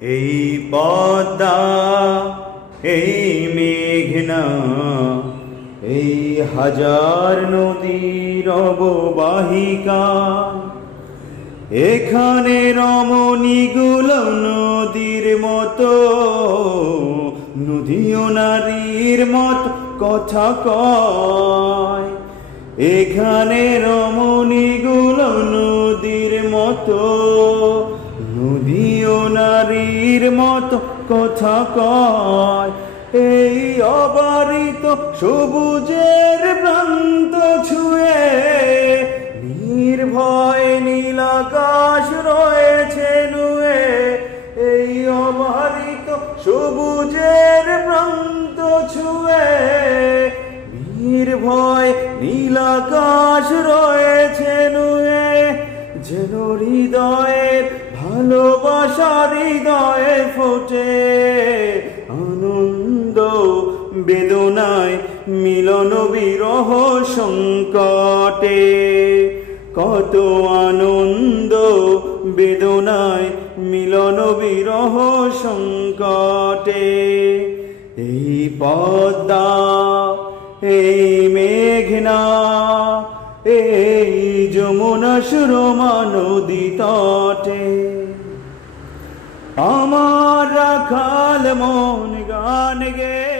এই পদ্মা, এই মেঘনা, এই হাজার নদীর অববাহিকা, এখানে রমণীগুলো নদীর মতো, নদীও নারীর মত কথা কয়। এখানে রমণীগুলো নদীর মতো, নদীও নারীর মতো কথা কয়। এই অবারিত সবুজের প্রান্ত ছুঁয়ে নির্ভয় নীলাকাশ রয়েছে নুয়ে। এই অবারিত সবুজের প্রান্ত ছুঁয়ে নির্ভয় নীলাকাশ রয়েছে নুয়ে। যেন হৃদয়ের ভালোবাসা হৃদয়ে ফোটে, আনন্দ বেদনায় মিলন বিরহ সংকটে। কত আনন্দ বেদনায় মিলন বিরহ সংকটে। এই পদ্মা, এই মেঘনা, এই যমুনা সুরমা নদী তটে, আমার রাখাল মন গান গে।